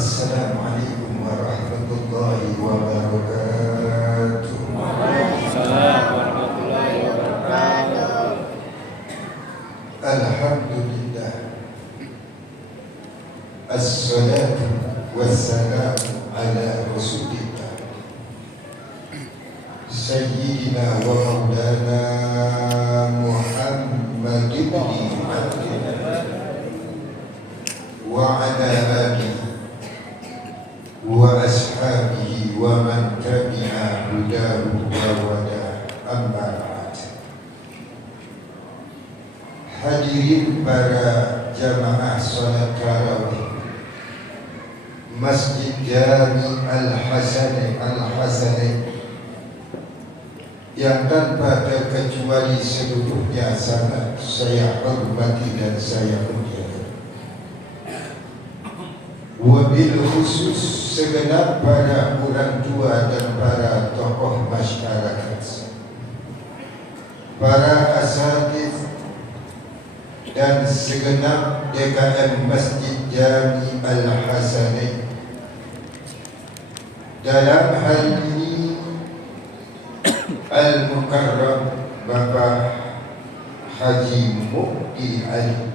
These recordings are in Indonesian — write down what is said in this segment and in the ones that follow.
Assalamualaikum warahmatullahi wabarakatuh. Waalaikumsalam warahmatullahi wabarakatuh. Alhamdulillah. Assalatu wassalamu ala rasulillah Sayyidina wa maulana Muhammad ibn Abdillah wa ala alihi wa ashabihi wa man tabi'a hudahu wa wala, amma ba'd. Hadirin para jamaah salat tarawih Masjid Jami Al-Hasanai yang tanpa terkecuali seluruhnya sangat saya hormati dan saya muliakan. Wabil khusus segenap para orang tua dan para tokoh masyarakat, para asatidz dan segenap DKM Masjid Jami Al-Hasanai. Dalam hal ini Al-Mukarram Bapak Haji Mukti Ali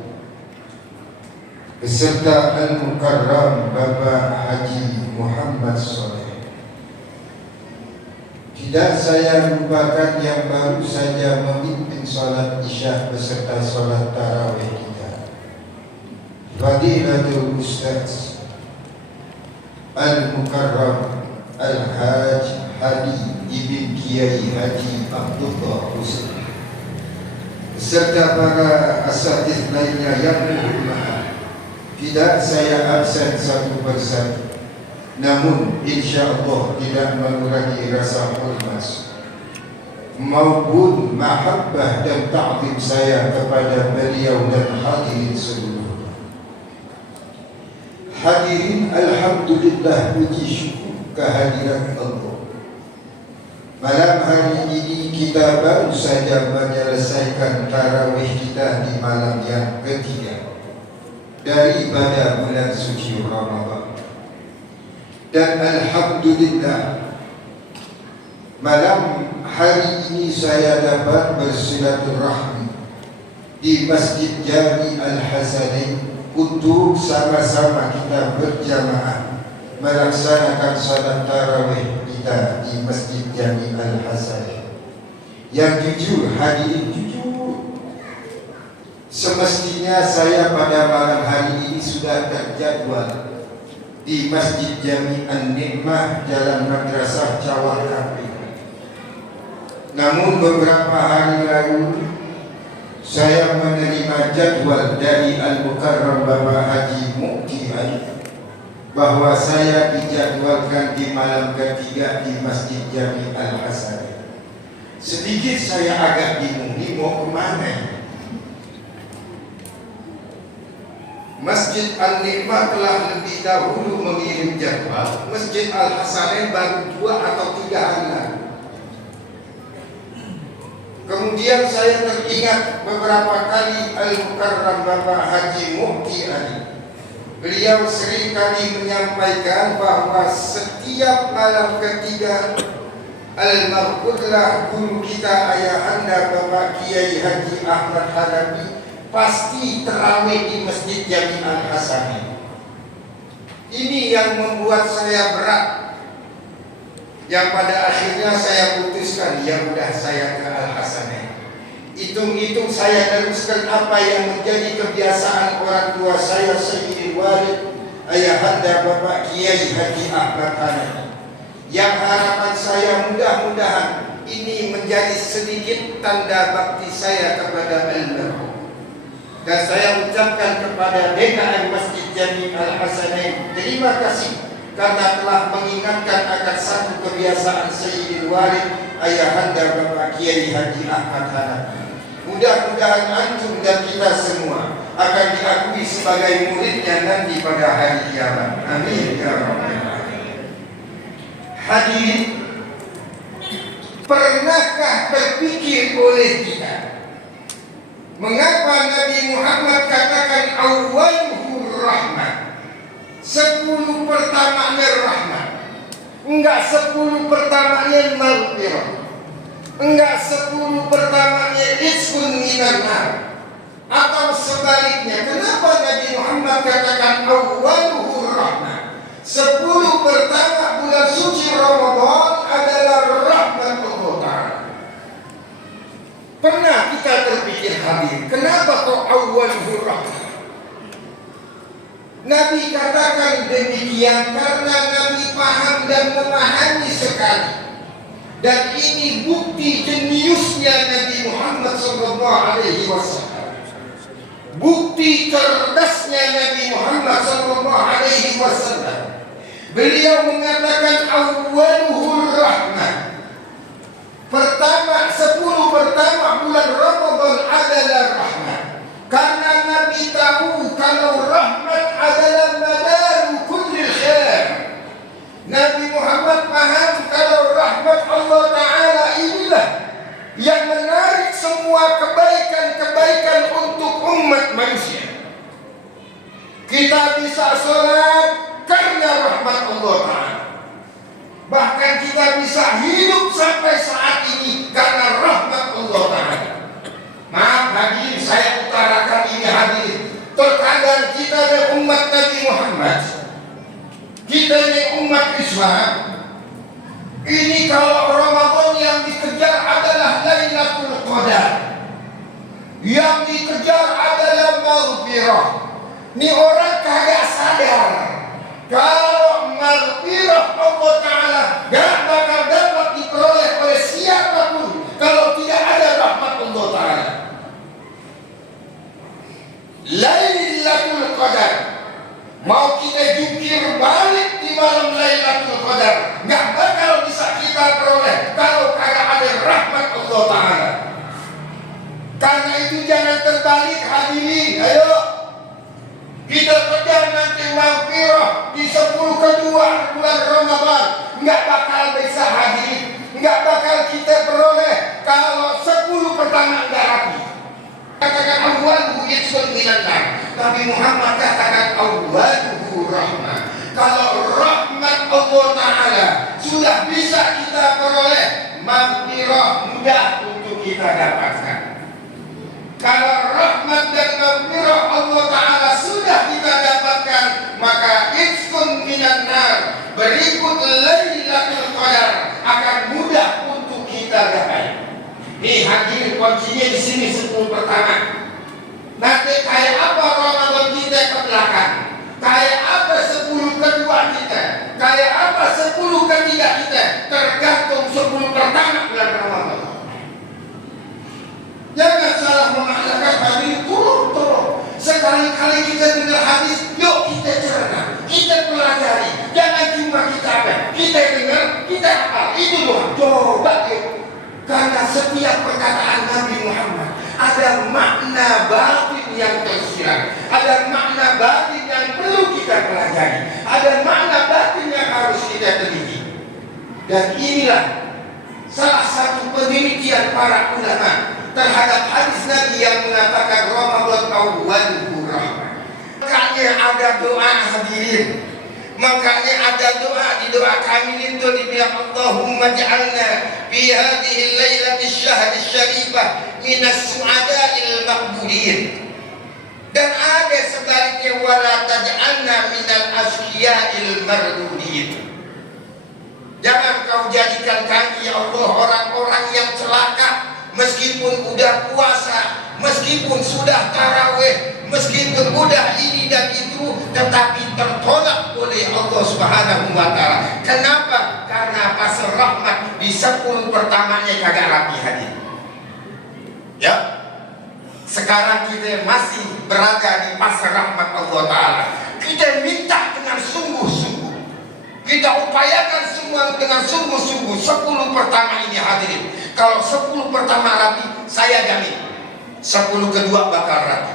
beserta Al-Mukarram Bapak Haji Muhammad Soleh. Tidak saya lupakan yang baru saja memimpin salat Isya beserta salat tarawih kita, Fadilatul Ustaz Al-Mukarram Al-Haj Hadi Ibn Kiai Haji Abdullah Husain beserta para asatidz lainnya yang berhormat. Tidak saya absen satu persatu, namun insya-Allah tidak mengurangi rasa hormat maupun mahabbah dan ta'zim saya kepada beliau dan hadirin seluruhnya. Hadirin, alhamdulillah, puji syukur kehadiran Allah. Malam hari ini kita baru saja menyelesaikan tarawih kita di malam yang ketiga daripada bulan suci Ramadan. Dan alhamdulillah, malam hari ini saya dapat bersilaturahmi di Masjid Jami Al-Hasanai untuk sama-sama kita berjamaah melaksanakan salat tarawih kita di Masjid Jami Al-Hasanai. Yang jujur, hadirin jujur, semestinya saya pada malam hari ini sudah terjadwal di Masjid Jami An-Nikmah, Jalan Madrasah Cawang Kapri. Namun beberapa hari lalu saya menerima jadwal dari Al-Mukarram Bapak Haji Mukti Ali bahwa saya dijadwalkan di malam ketiga di Masjid Jami Al-Hasanai. Sedikit saya agak bingung, ini mau kemana? Masjid An-Nikmah telah lebih dahulu mengirim jadwal, Masjid Al-Hasanai baru 2 atau 3 hari lalu. Kemudian saya teringat beberapa kali Al-Mukarram Bapak Haji Mukti Ali. Beliau seringkali menyampaikan bahwa setiap malam ketiga Al-Maghfurlah guru kita Ayahanda Bapak Kiai Haji Ahmad Hanafi pasti terawih di Masjid Jami Al-Hasanai. Ini yang membuat saya berat, yang pada akhirnya saya putuskan, ya udah saya ke Al-Hasanai. Hitung-hitung saya teruskan apa yang menjadi kebiasaan orang tua saya, Sayyidil Walid Ayahanda Bapak Kiai Haji Ahmad Hanafi. Yang harapan saya mudah-mudahan ini menjadi sedikit tanda bakti saya kepada almarhum. Dan saya ucapkan kepada DKM Masjid Jami Al-Hasanai terima kasih karena telah mengingatkan akan satu kebiasaan Sayyidil Walid Ayahanda Bapak Kiai Haji Ahmad Hanafi. Mudah-mudahan antum dan kita semua akan diakui sebagai muridnya nanti pada hari kiamat. Amin ya rabbal alamin. Hadirin, pernahkah terpikir oleh kita mengapa Nabi Muhammad katakan awwaluhu rahmah? 10 pertamanya rahmat, enggak 10 pertamanya maghfirah, enggak 10 pertamanya iskun minan nar. Atau sebaliknya, kenapa Nabi Muhammad katakan awwaluhu rahmah? 10 pertama bulan suci Ramadan adalah rahmat Allah Ta'ala. Pernah kita terpikir hadir, kenapa kok awwaluhu rahmah? Nabi katakan demikian karena Nabi paham dan memahami sekali. Dan ini bukti jeniusnya Nabi Muhammad SAW. Bukti cerdasnya Nabi Muhammad SAW. Beliau mengatakan awwaluhur rahmah. Pertama, 10 pertama bulan Ramadan adalah rahmat. Karena Nabi tahu kalau rahmat adalah madaru kullil khair. Nabi Muhammad paham kalau rahmat Allah Ta'ala inilah yang menarik semua kebaikan-kebaikan untuk umat manusia. Kita bisa sholat karena rahmat Allah Ta'ala. Bahkan kita bisa hidup sampai saat ini karena rahmat Allah Ta'ala. Maaf hadirin, saya utarakan ini hadirin. Terkadang kita ada umat Nabi Muhammad, kita ini umat Islam. Ini kalau Ramadan yang dikejar adalah Lailatul Qadar, yang dikejar adalah maghfirah. Ini orang kagak sadar kalau maghfirah Allah Ta'ala gak bakal dapat diperoleh oleh siapapun kalau tidak ada rahmat Allah Ta'ala. Lailatul Qadar, mau kita jungkir balik di malam Lailatul Qadar, nggak bakal bisa kita peroleh kalau kagak ada rahmat Allah Ta'ala. Karena itu jangan terbalik hadirin. Ayo kita kejar nanti maghfirah di 10 kedua bulan Ramadan. Nggak bakal bisa hadirin, nggak bakal kita peroleh kalau 10 pertama nggak rapi. Katakan awwaluhu iskun minan nar. Nabi Muhammad katakan awwaluhu rahmah. Kalau rahmat Allah Ta'ala sudah bisa kita peroleh, maghfirah mudah untuk kita dapatkan. Kalau rahmat dan maghfirah Allah Ta'ala sudah kita dapatkan, maka iskun minan nar, berikut Lailatul Qadar akan mudah untuk kita dapat. Nih hadirin, kuncinya di sini 10 pertama. Nanti kayak apa Ramadan kita ke belakang? Kayak apa 10 kedua kita? Kayak apa 10 ketiga kita? Tergantung 10 pertama bulan Ramadan. Jangan salah mengartikan hadirin, tolong. Sekali-kali kita dengar hadis, yuk kita cerna, kita pelajari. Jangan cuma kita apa? Kita dengar, kita hafal. Itu doang. Coba yuk. Karena setiap perkataan Nabi Muhammad ada makna batin yang tersirat, ada makna batin yang perlu kita pelajari, ada makna batin yang harus kita teliti. Dan inilah salah satu penelitian para ulama terhadap hadis Nabi yang mengatakan Ramadan awwaluhu rahmah. Makanya ada doa hadirin. Makanya ada doa di doa kami itu dibilang Allahumma ja'alna fi hadhihi lailati syahr syarifah minas su'ada'il maqbulin. Dan ada sebaliknya wala taj'alna minal asqiya'il mardudin. Jangan kau jadikan kami ya Allah orang-orang yang celaka meskipun udah puasa, meskipun sudah tarawih, meskipun udah ini dan itu, tetapi tertolak oleh Allah Subhanahu wa Ta'ala. Kenapa? Karena pasal rahmat di 10 pertamanya kagak rapi hadir. Ya, sekarang kita masih berada di pasal rahmat Allah Ta'ala. Kita minta dengan sungguh-sungguh, kita upayakan semua dengan sungguh-sungguh. 10 pertama ini hadirin. Kalau 10 pertama rapi, saya jamin 10 kedua bakal rapi.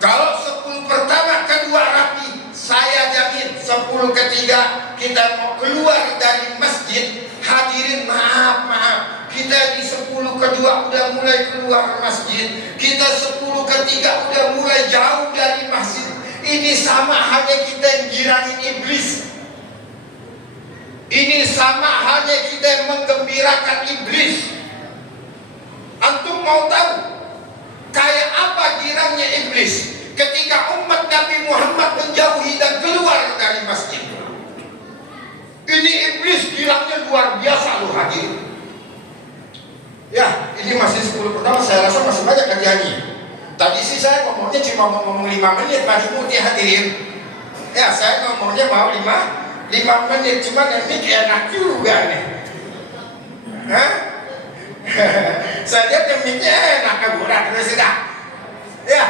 Kalau 10 pertama kedua rapi, saya jamin 10 ketiga kita mau keluar dari masjid, hadirin maaf, kita di 10 kedua udah mulai keluar masjid, kita 10 ketiga udah mulai jauh dari masjid, Ini sama halnya kita yang girangin iblis. Ini sama halnya kita yang menggembirakan iblis. Antum mau tahu kayak apa girangnya iblis ketika umat Nabi Muhammad menjauhi dan keluar dari masjid? Ini iblis girangnya luar biasa loh hadirin. Ya, ini masih 10 pertama, saya rasa masih banyak kajiannya. Tadi sih saya ngomongnya cuma ngomong 5 menit, Pak Muti hadirin. Ya, saya ngomongnya mau 5 menit, cuman ini kayak enak juga nih. Hah? Saya lihat yang miknya enak kan, udah sudah. Ya,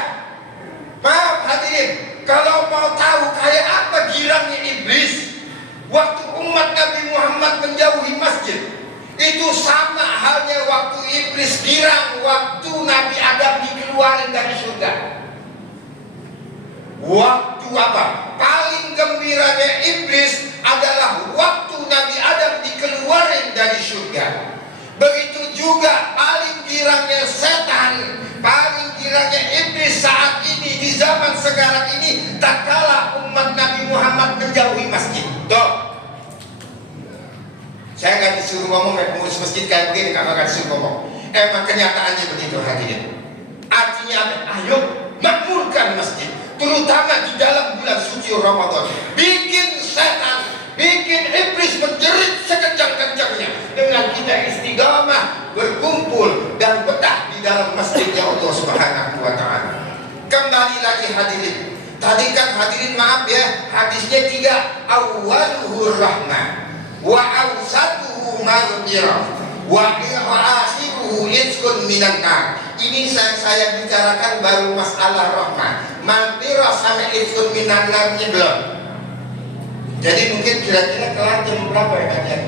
maaf hadirin, kalau mau tahu kayak apa girangnya iblis waktu umat Nabi Muhammad menjauhi masjid, itu sama halnya waktu iblis girang waktu Nabi Adam dikeluarin dari surga. Waktu apa? Paling gembiranya iblis adalah waktu Nabi Adam dikeluarin dari surga. Begitu juga paling girangnya setan, paling girangnya iblis saat ini di zaman sekarang ini, tak kalah umat Nabi Muhammad menjauhi masjid. Tuh. Saya nggak disuruh ngomong kayak pengurus masjid kayak begini, nggak disuruh ngomong. Emang kenyataannya begitu hadirin. Artinya apa? Ayo makmurkan masjid, terutama di dalam bulan suci Ramadan. Bikin setan, bikin iblis menjerit sekencang-kencangnya dengan kita istiqamah berkumpul dan betah di dalam masjidnya Allah Subhanahu wa Ta'ala. Kembali lagi hadirin. Tadi kan hadirin maaf ya, hadisnya 3, awwaluhu rahmah, wa awsatuhu maghfirah, wa akhiruhu izkun minan nar. Ini saya bicarakan baru masalah rahmah. Maghfirah sama izkun minan narnya belum. Jadi mungkin kira-kira kelar jam berapa ya kajian?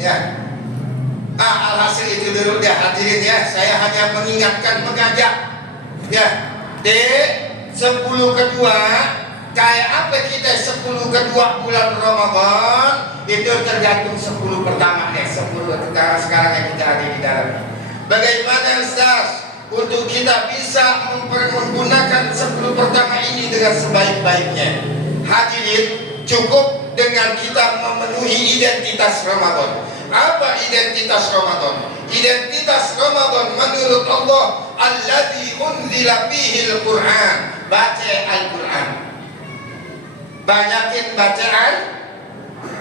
Ya. Alhasil itu dulu deh hadirin ya. Saya hanya mengingatkan, mengajak. Ya. 10 kedua. Kayak apa kita 10 kedua bulan Ramadan, itu tergantung 10 pertama nih, 10 sekarang yang kita ada di dalam. Bagaimana Ustaz untuk kita bisa menggunakan 10 pertama ini dengan sebaik-baiknya? Hadirin, cukup dengan kita memenuhi identitas Ramadan. Apa identitas Ramadan? Identitas Ramadan menurut Allah, alladzi unzila fihi al-Qur'an. Baca Al-Qur'an. Banyakin bacaan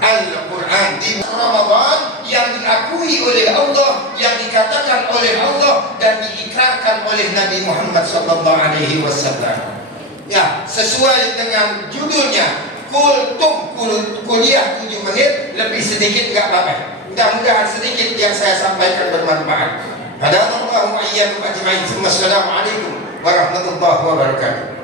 Al-Quran di Ramadan yang diakui oleh Allah, yang dikatakan oleh Allah dan diikrarkan oleh Nabi Muhammad SAW. Ya, sesuai dengan judulnya, kuliah 7 menit, lebih sedikit nggak apa-apa. Mudah-mudahan sedikit yang saya sampaikan bermanfaat. Assalamualaikum warahmatullahi wabarakatuh.